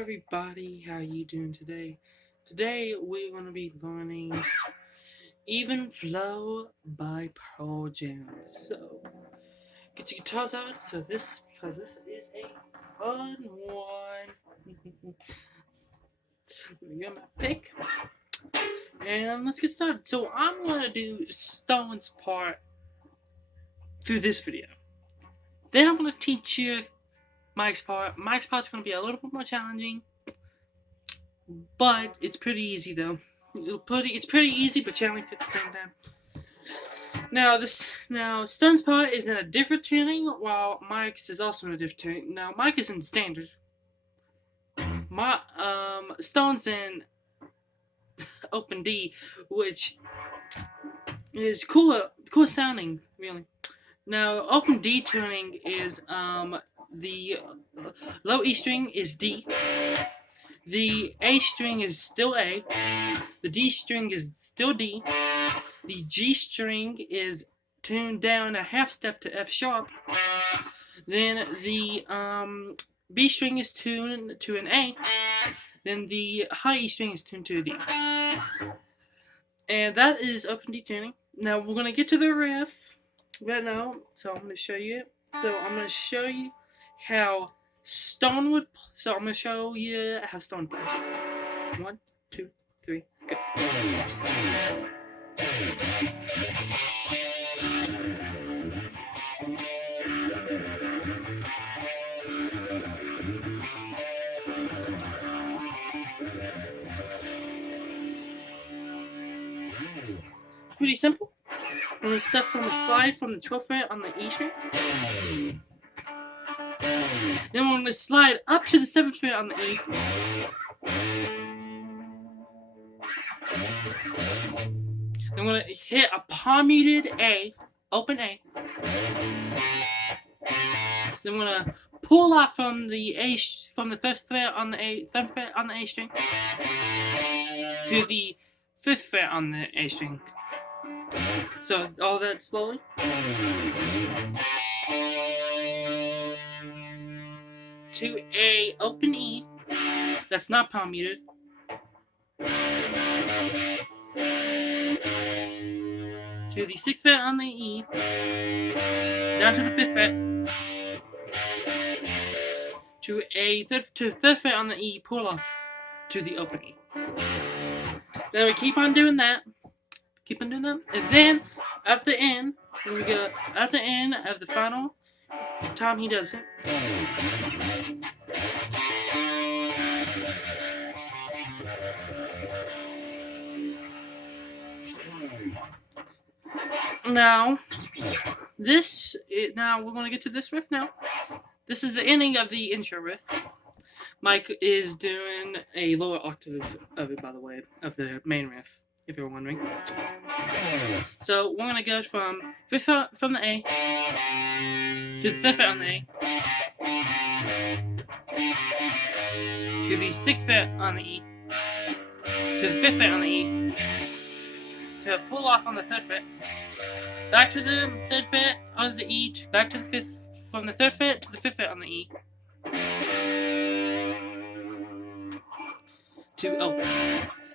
everybody, how you doing today? Today we're going to be learning Even Flow by Pearl Jam. So, get your guitars out, because this is a fun one. Let me get my pick, and let's get started. So I'm going to do Stone's part through this video. Then I'm going to teach you Mike's part. Mike's part's going to be a little bit more challenging, but it's pretty easy though. It's pretty easy but challenging at the same time. Now Stone's part is in a different tuning, while Mike's is also in a different tuning. Now Mike is in standard. Stone's in open D, which is cool sounding really. Now open D tuning is the low E string is D. The A string is still A. The D string is still D. The G string is tuned down a half step to F sharp. Then the B string is tuned to an A. Then the high E string is tuned to a D. And that is open D tuning. Now we're going to get to the riff right now. So I'm going to show you. So I'm going to show you how Stone would. So I'm going to show you how Stone plays. 1, 2, 3, go. Pretty simple. We're going to start from a slide from the 12th fret on the E string. Then we're going to slide up to the 7th fret on the E. Then we're going to hit a palm muted A, open A. Then we're going to pull off from the from the 3rd fret on the A, 3rd fret on the A string to the 5th fret on the A string. So all that slowly. To a open E that's not palm muted. To the 6th fret on the E, down to the 5th fret. To a 3rd fret on the E, pull off to the open E. Then we keep on doing that. And then at the end, when we go at the end of the final time he does it. Now we're going to get to this riff now. This is the ending of the intro riff. Mike is doing a lower octave of it, by the way, of the main riff, if you're wondering. So we're going to go from 5th fret from the A to the 5th fret on the A to the 6th fret on the E to the 5th fret on the E to pull off on the 3rd fret, back to the 3rd fret on the E, back to the 5th, from the 3rd fret to the 5th fret on the E to open.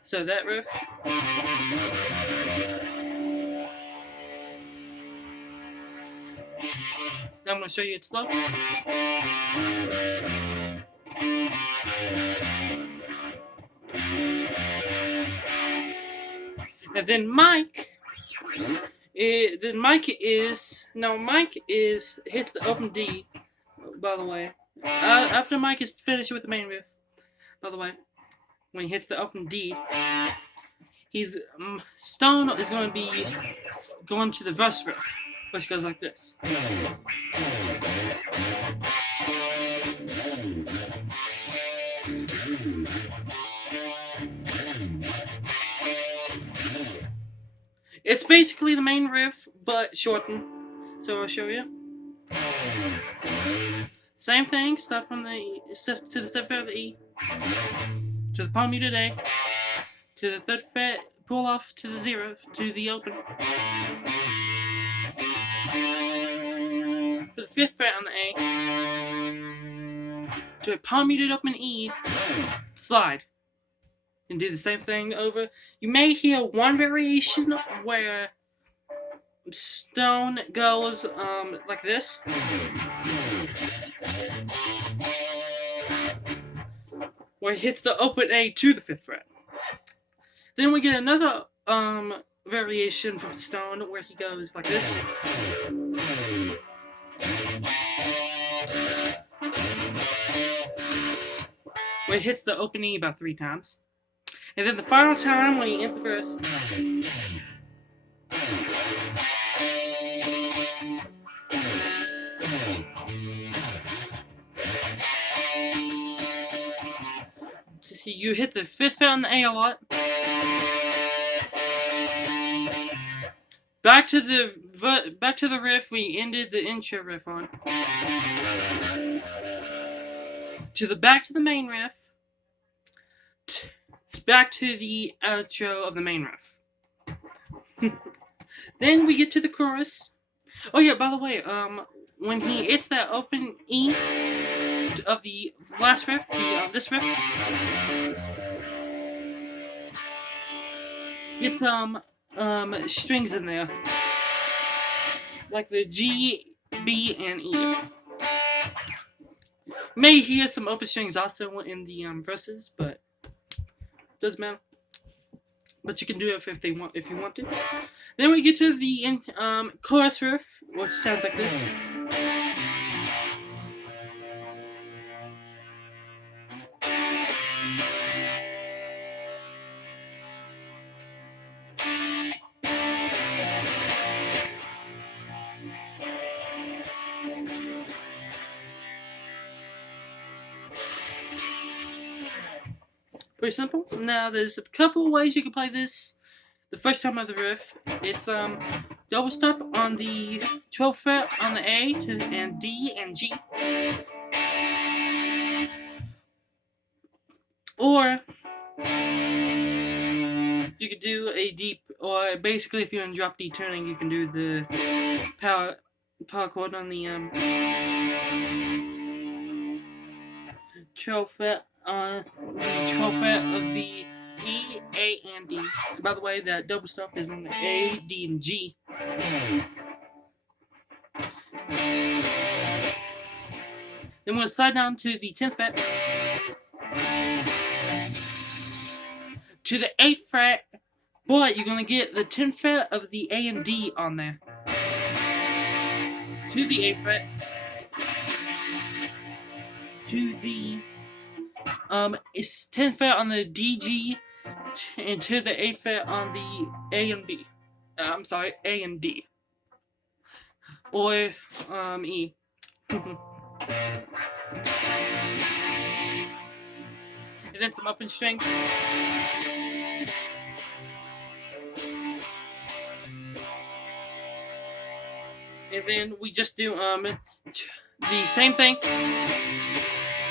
So that riff. Now I'm going to show you it slow. And then Mike hits the open D, by the way. After Mike is finished with the main riff, by the way, when he hits the open D, Stone is going to be going to the verse riff, which goes like this. It's basically the main riff, but shortened. So I'll show you. Same thing, start from the E, to the 7th fret of the E, to the palm muted A, to the 3rd fret, pull off to the 0, to the open, to the 5th fret on the A, to a palm muted open E, slide. And do the same thing over. You may hear one variation where Stone goes like this. Where he hits the open A to the 5th fret. Then we get another variation from Stone where he goes like this. Where he hits the open E about 3 times. And then the final time when he ends the verse. You hit the 5th fret on the A a lot. Back to the riff we ended the intro riff on. Back to the main riff. Back to the outro of the main riff. Then we get to the chorus. Oh yeah, by the way, when he hits that open E of the last riff, this riff, it's strings in there, like the G, B, and E. May hear some open strings also in the verses, but doesn't matter. But you can do it if you want to. Then we get to the chorus riff, which sounds like this. Pretty simple. Now there's a couple ways you can play this. The first time of the riff, it's double stop on the 12th fret on the A and D and G, or you could do a deep, or basically if you're in drop D tuning, you can do the power chord on the 12th fret on the 12th fret of the E, A, and D. By the way, that double stop is on the A, D, and G. Then we'll slide down to the 10th fret, to the 8th fret, but you're going to get the 10th fret of the A and D on there. To the 8th fret, to the it's 10th fret on the D, G, and to the 8th fret on the A and B. A and D. Or E. And then some open strings. And then we just do the same thing.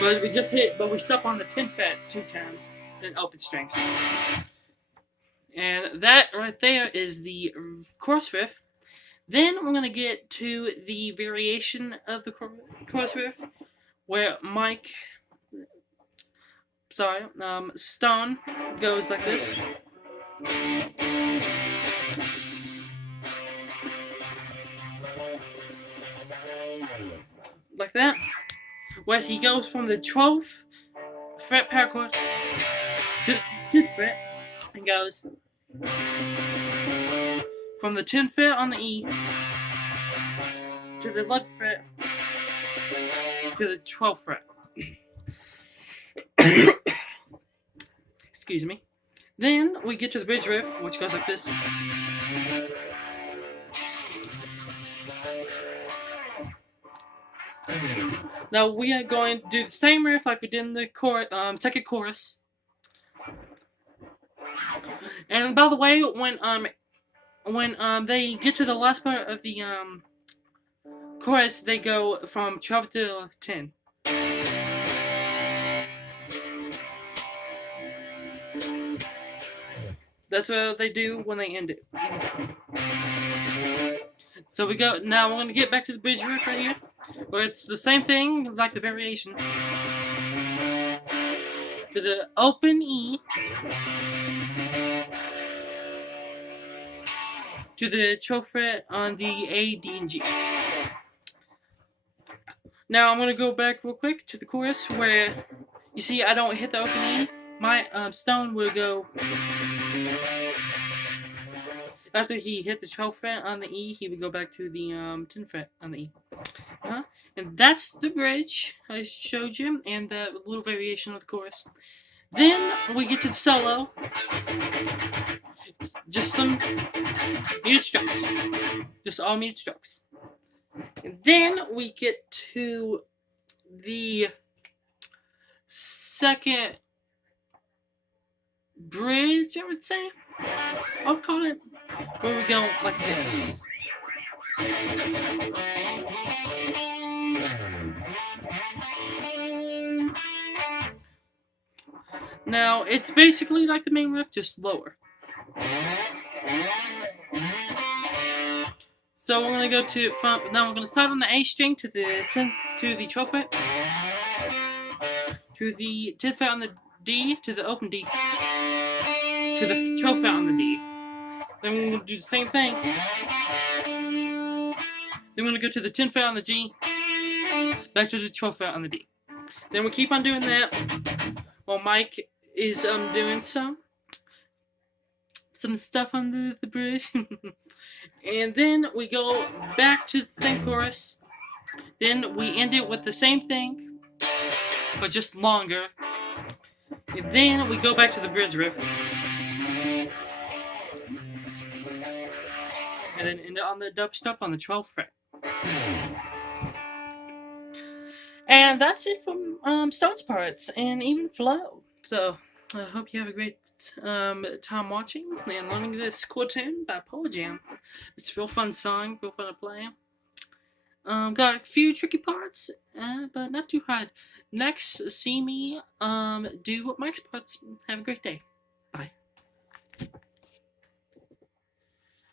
But we stop on the 10th fret 2 times, then open strings. And that right there is the chorus riff. Then we're going to get to the variation of the chorus riff, where Stone goes like this. Like that. Where he goes from the 12th fret power chord to the 10th fret and goes from the 10th fret on the E to the 11th fret to the 12th fret. Excuse me. Then we get to the bridge riff, which goes like this. Now we are going to do the same riff like we did in the second chorus. And by the way, when they get to the last part of the chorus, they go from 12 to 10. That's what they do when they end it. So now we're going to get back to the bridge riff right here, where it's the same thing like the variation. to the open E, to the 12th fret on the A, D, and G. Now I'm gonna go back real quick to the chorus where you see I don't hit the open E. My Stone will go after he hit the 12th fret on the E. He would go back to the 10th fret on the E. And that's the bridge I showed you, and that little variation of the chorus. Then we get to the solo. Just some muted strokes. Just all muted strokes. And then we get to the second bridge, I would say. I would call it. Where we go like this. Now, it's basically like the main riff, just lower. So we're gonna go to now we're gonna start on the A string to the 12th fret, to the 10th fret on the D, to the open D, to the 12th fret on the D. Then we're gonna do the same thing. Then we're gonna go to the 10th fret on the G, back to the 12th fret on the D. Then we keep on doing that while Mike is doing some stuff on the bridge. And then we go back to the same chorus. Then we end it with the same thing, but just longer. And then we go back to the bridge riff. And then end it on the dub stuff on the 12th fret. And that's it from Stone's parts and even Flow. So I hope you have a great time watching and learning this chord tune by Polar Jam. It's a real fun song, real fun to play. Got a few tricky parts, but not too hard. Next, see me do Mike's parts. Have a great day.